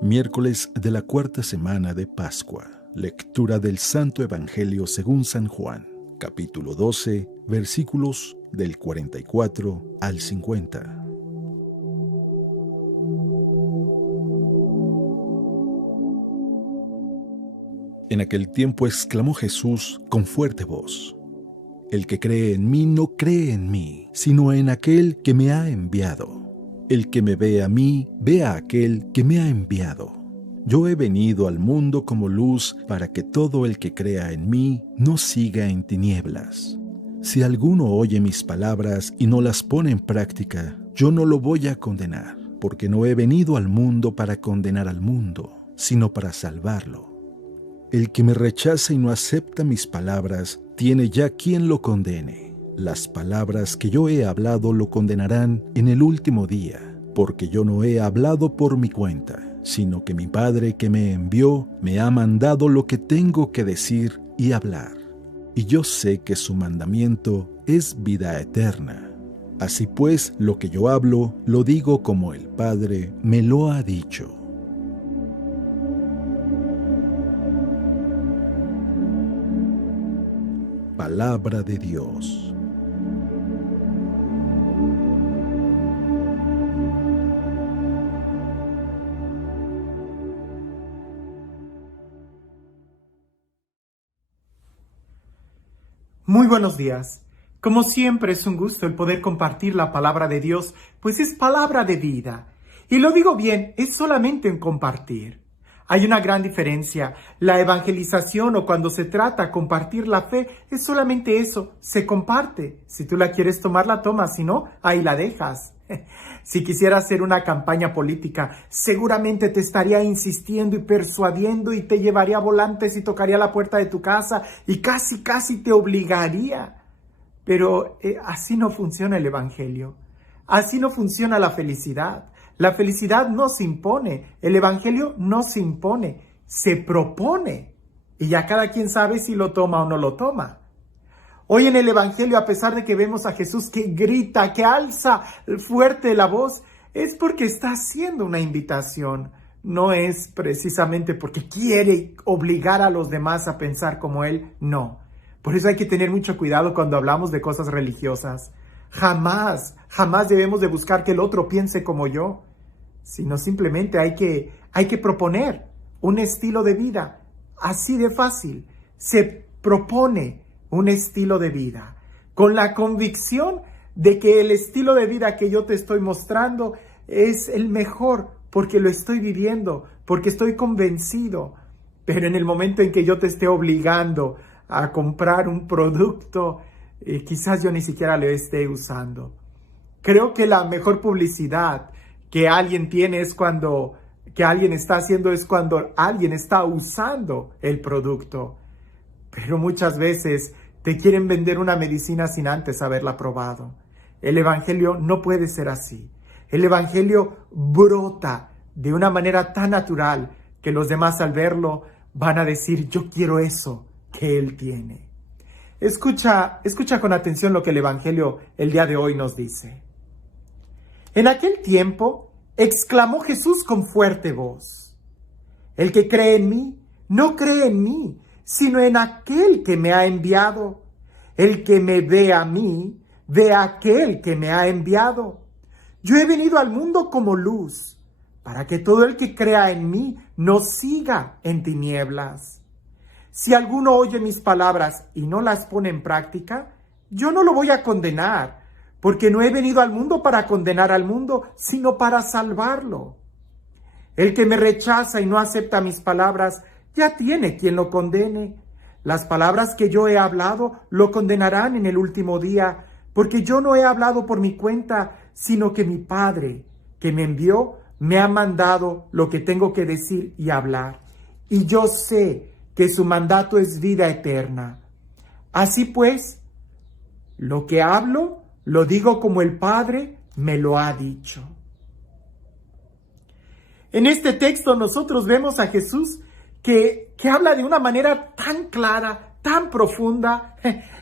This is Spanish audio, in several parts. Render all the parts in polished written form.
Miércoles de la cuarta semana de Pascua. Lectura del Santo Evangelio según San Juan, capítulo 12, versículos del 44 al 50. En aquel tiempo exclamó Jesús con fuerte voz: El que cree en mí no cree en mí, sino en aquel que me ha enviado. El que me ve a mí, ve a aquel que me ha enviado. Yo he venido al mundo como luz para que todo el que crea en mí no siga en tinieblas. Si alguno oye mis palabras y no las pone en práctica, yo no lo voy a condenar, porque no he venido al mundo para condenar al mundo, sino para salvarlo. El que me rechaza y no acepta mis palabras, tiene ya quien lo condene. Las palabras que yo he hablado lo condenarán en el último día, porque yo no he hablado por mi cuenta, sino que mi Padre que me envió me ha mandado lo que tengo que decir y hablar. Y yo sé que su mandamiento es vida eterna. Así pues, lo que yo hablo, lo digo como el Padre me lo ha dicho. Palabra de Dios. Muy buenos días. Como siempre es un gusto el poder compartir la palabra de Dios, pues es palabra de vida. Y lo digo bien, es solamente en compartir. Hay una gran diferencia. La evangelización o cuando se trata de compartir la fe es solamente eso, se comparte. Si tú la quieres tomar, la tomas, si no, ahí la dejas. Si quisiera hacer una campaña política, seguramente te estaría insistiendo y persuadiendo y te llevaría volantes y tocaría la puerta de tu casa y casi te obligaría. Pero así no funciona el Evangelio. Así no funciona la felicidad. La felicidad no se impone. El Evangelio no se impone. Se propone. Y ya cada quien sabe si lo toma o no lo toma. Hoy en el Evangelio, a pesar de que vemos a Jesús que grita, que alza fuerte la voz, es porque está haciendo una invitación. No es precisamente porque quiere obligar a los demás a pensar como Él, no. Por eso hay que tener mucho cuidado cuando hablamos de cosas religiosas. Jamás debemos de buscar que el otro piense como yo, sino simplemente hay que proponer un estilo de vida. Así de fácil. Se propone un estilo de vida, con la convicción de que el estilo de vida que yo te estoy mostrando es el mejor, porque lo estoy viviendo, porque estoy convencido. Pero en el momento en que yo te esté obligando a comprar un producto, quizás yo ni siquiera lo esté usando. Creo que la mejor publicidad que alguien tiene es cuando alguien está usando el producto. Pero muchas veces te quieren vender una medicina sin antes haberla probado. El Evangelio no puede ser así. El Evangelio brota de una manera tan natural que los demás al verlo van a decir: yo quiero eso que Él tiene. Escucha con atención lo que el Evangelio el día de hoy nos dice. En aquel tiempo exclamó Jesús con fuerte voz: El que cree en mí, no cree en mí, sino en aquel que me ha enviado. El que me ve a mí, ve a aquel que me ha enviado. Yo he venido al mundo como luz, para que todo el que crea en mí no siga en tinieblas. Si alguno oye mis palabras y no las pone en práctica, yo no lo voy a condenar, porque no he venido al mundo para condenar al mundo, sino para salvarlo. El que me rechaza y no acepta mis palabras, ya tiene quien lo condene. Las palabras que yo he hablado lo condenarán en el último día, porque yo no he hablado por mi cuenta, sino que mi Padre, que me envió, me ha mandado lo que tengo que decir y hablar. Y yo sé que su mandato es vida eterna. Así pues, lo que hablo, lo digo como el Padre me lo ha dicho. En este texto nosotros vemos a Jesús que habla de una manera tan clara, tan profunda.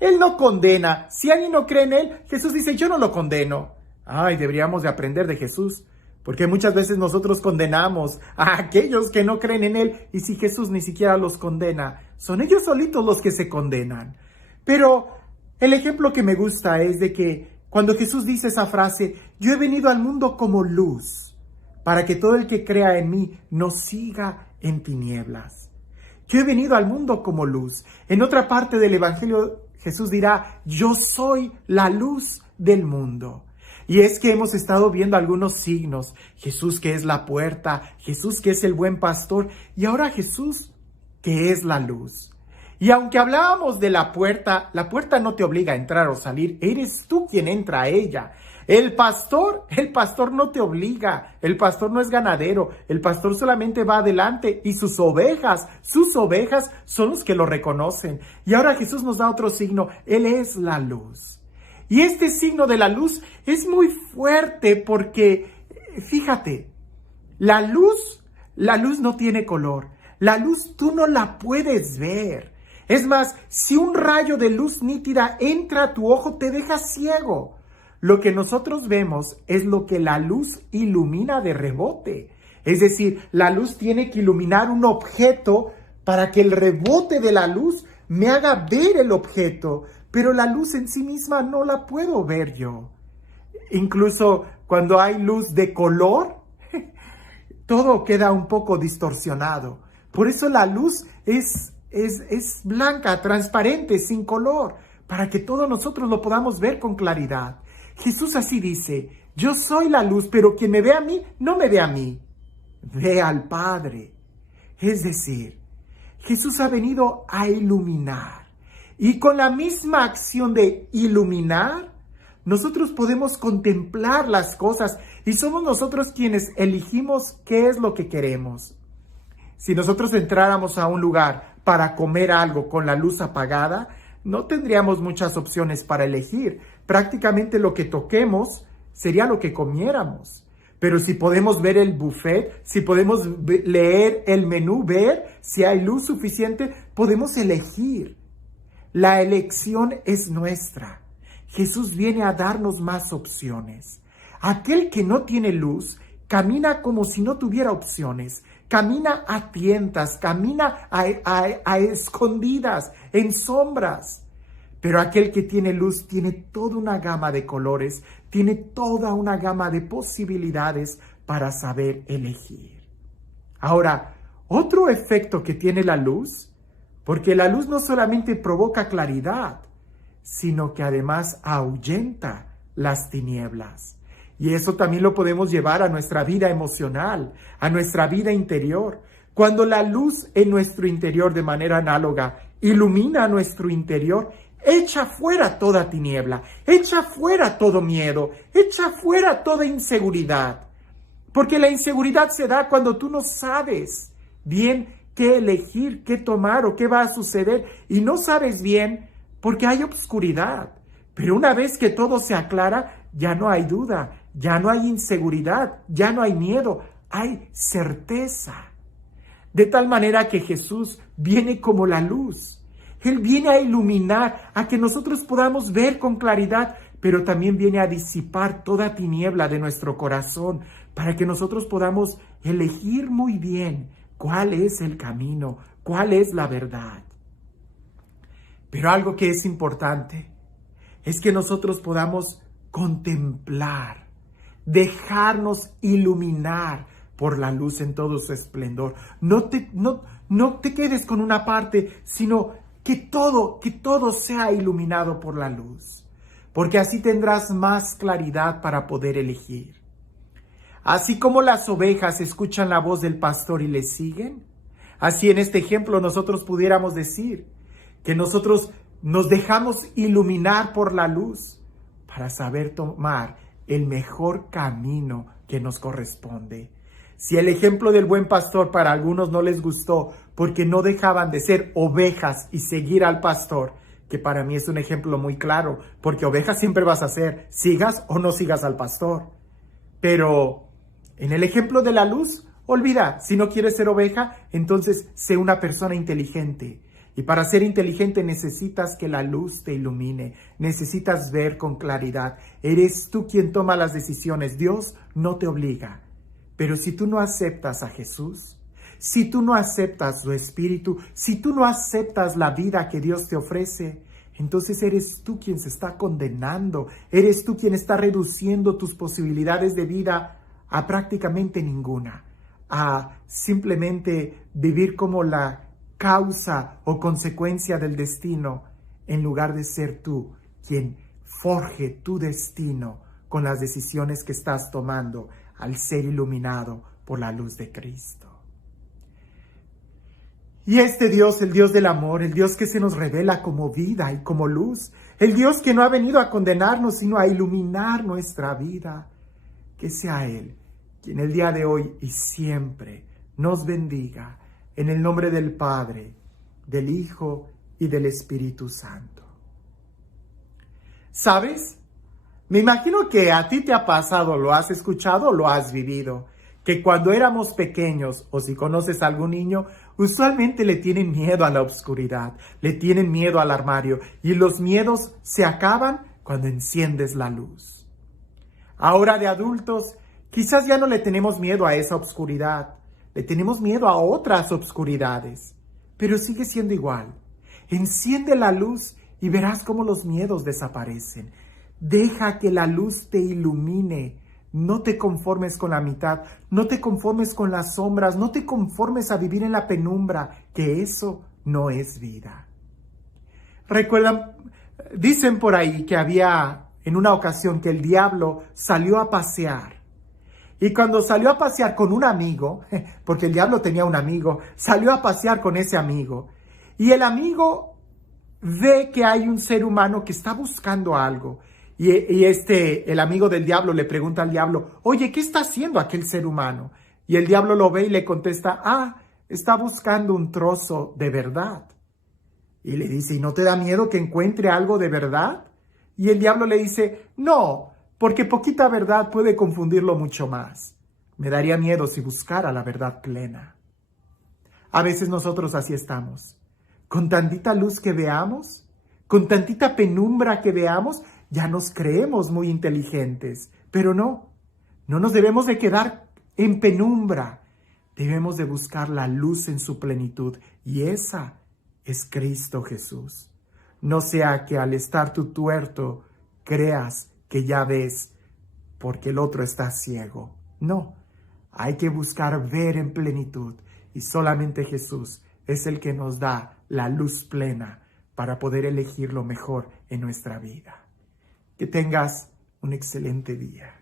Él no condena. Si alguien no cree en Él, Jesús dice: yo no lo condeno. Ay, deberíamos de aprender de Jesús, Porque muchas veces nosotros condenamos a aquellos que no creen en Él, y si Jesús ni siquiera los condena, son ellos solitos los que se condenan. Pero el ejemplo que me gusta es de que cuando Jesús dice esa frase, yo he venido al mundo como luz, para que todo el que crea en mí no siga en tinieblas. Yo he venido al mundo como luz. En otra parte del Evangelio, Jesús dirá, yo soy la luz del mundo. Y es que hemos estado viendo algunos signos. Jesús que es la puerta, Jesús que es el buen pastor, y ahora Jesús que es la luz. Y aunque hablábamos de la puerta no te obliga a entrar o salir, eres tú quien entra a ella. El pastor no te obliga, el pastor no es ganadero, el pastor solamente va adelante y sus ovejas son los que lo reconocen. Y ahora Jesús nos da otro signo, Él es la luz. Y este signo de la luz es muy fuerte porque, fíjate, la luz no tiene color. La luz tú no la puedes ver. Es más, si un rayo de luz nítida entra a tu ojo, te deja ciego. Lo que nosotros vemos es lo que la luz ilumina de rebote. Es decir, la luz tiene que iluminar un objeto para que el rebote de la luz me haga ver el objeto. Pero la luz en sí misma no la puedo ver yo. Incluso cuando hay luz de color, todo queda un poco distorsionado. Por eso la luz es blanca, transparente, sin color, para que todos nosotros lo podamos ver con claridad. Jesús así dice, yo soy la luz, pero quien me ve a mí, no me ve a mí, ve al Padre. Es decir, Jesús ha venido a iluminar. Y con la misma acción de iluminar, nosotros podemos contemplar las cosas y somos nosotros quienes elegimos qué es lo que queremos. Si nosotros entráramos a un lugar para comer algo con la luz apagada, no tendríamos muchas opciones para elegir. Prácticamente lo que toquemos sería lo que comiéramos. Pero si podemos ver el buffet, si podemos leer el menú, ver si hay luz suficiente, podemos elegir. La elección es nuestra. Jesús viene a darnos más opciones. Aquel que no tiene luz camina como si no tuviera opciones. Camina a tientas, camina a escondidas, en sombras. Pero aquel que tiene luz tiene toda una gama de colores, tiene toda una gama de posibilidades para saber elegir. Ahora, otro efecto que tiene la luz, porque la luz no solamente provoca claridad, sino que además ahuyenta las tinieblas. Y eso también lo podemos llevar a nuestra vida emocional, a nuestra vida interior. Cuando la luz en nuestro interior de manera análoga ilumina nuestro interior, echa fuera toda tiniebla, echa fuera todo miedo, echa fuera toda inseguridad. Porque la inseguridad se da cuando tú no sabes bien qué elegir, qué tomar o qué va a suceder. Y no sabes bien porque hay obscuridad. Pero una vez que todo se aclara, ya no hay duda, ya no hay inseguridad, ya no hay miedo, hay certeza. De tal manera que Jesús viene como la luz. Él viene a iluminar, a que nosotros podamos ver con claridad, pero también viene a disipar toda tiniebla de nuestro corazón, para que nosotros podamos elegir muy bien cuál es el camino, cuál es la verdad. Pero algo que es importante es que nosotros podamos contemplar, dejarnos iluminar por la luz en todo su esplendor. No te quedes con una parte, sino que todo sea iluminado por la luz, porque así tendrás más claridad para poder elegir. Así como las ovejas escuchan la voz del pastor y le siguen, así en este ejemplo nosotros pudiéramos decir que nosotros nos dejamos iluminar por la luz para saber tomar el mejor camino que nos corresponde. Si el ejemplo del buen pastor para algunos no les gustó porque no dejaban de ser ovejas y seguir al pastor, que para mí es un ejemplo muy claro, porque ovejas siempre vas a ser, sigas o no sigas al pastor. Pero en el ejemplo de la luz, olvida, si no quieres ser oveja, entonces sé una persona inteligente. Y para ser inteligente necesitas que la luz te ilumine, necesitas ver con claridad. Eres tú quien toma las decisiones, Dios no te obliga. Pero si tú no aceptas a Jesús, si tú no aceptas su Espíritu, si tú no aceptas la vida que Dios te ofrece, entonces eres tú quien se está condenando, eres tú quien está reduciendo tus posibilidades de vida a prácticamente ninguna, a simplemente vivir como la causa o consecuencia del destino, en lugar de ser tú quien forje tu destino con las decisiones que estás tomando al ser iluminado por la luz de Cristo. Y este Dios, el Dios del amor, el Dios que se nos revela como vida y como luz, el Dios que no ha venido a condenarnos, sino a iluminar nuestra vida, que sea Él quien el día de hoy y siempre nos bendiga, en el nombre del Padre, del Hijo y del Espíritu Santo. ¿Sabes? Me imagino que a ti te ha pasado, lo has escuchado, lo has vivido, que cuando éramos pequeños, o si conoces a algún niño, usualmente le tienen miedo a la oscuridad, le tienen miedo al armario, y los miedos se acaban cuando enciendes la luz. Ahora de adultos, quizás ya no le tenemos miedo a esa oscuridad, le tenemos miedo a otras oscuridades, pero sigue siendo igual. Enciende la luz y verás cómo los miedos desaparecen. Deja que la luz te ilumine. No te conformes con la mitad, no te conformes con las sombras, no te conformes a vivir en la penumbra, que eso no es vida. Recuerdan, dicen por ahí que había en una ocasión que el diablo salió a pasear. Y cuando salió a pasear con un amigo, porque el diablo tenía un amigo, salió a pasear con ese amigo. Y el amigo ve que hay un ser humano que está buscando algo. Y el amigo del diablo le pregunta al diablo, oye, ¿qué está haciendo aquel ser humano? Y el diablo lo ve y le contesta, está buscando un trozo de verdad. Y le dice, ¿y no te da miedo que encuentre algo de verdad? Y el diablo le dice, no, porque poquita verdad puede confundirlo mucho más. Me daría miedo si buscara la verdad plena. A veces nosotros así estamos. Con tantita luz que veamos, con tantita penumbra que veamos, ya nos creemos muy inteligentes. Pero no nos debemos de quedar en penumbra. Debemos de buscar la luz en su plenitud. Y esa es Cristo Jesús. No sea que al estar tú tuerto, creas que ya ves porque el otro está ciego. No, hay que buscar ver en plenitud. Y solamente Jesús es el que nos da la luz plena para poder elegir lo mejor en nuestra vida. Que tengas un excelente día.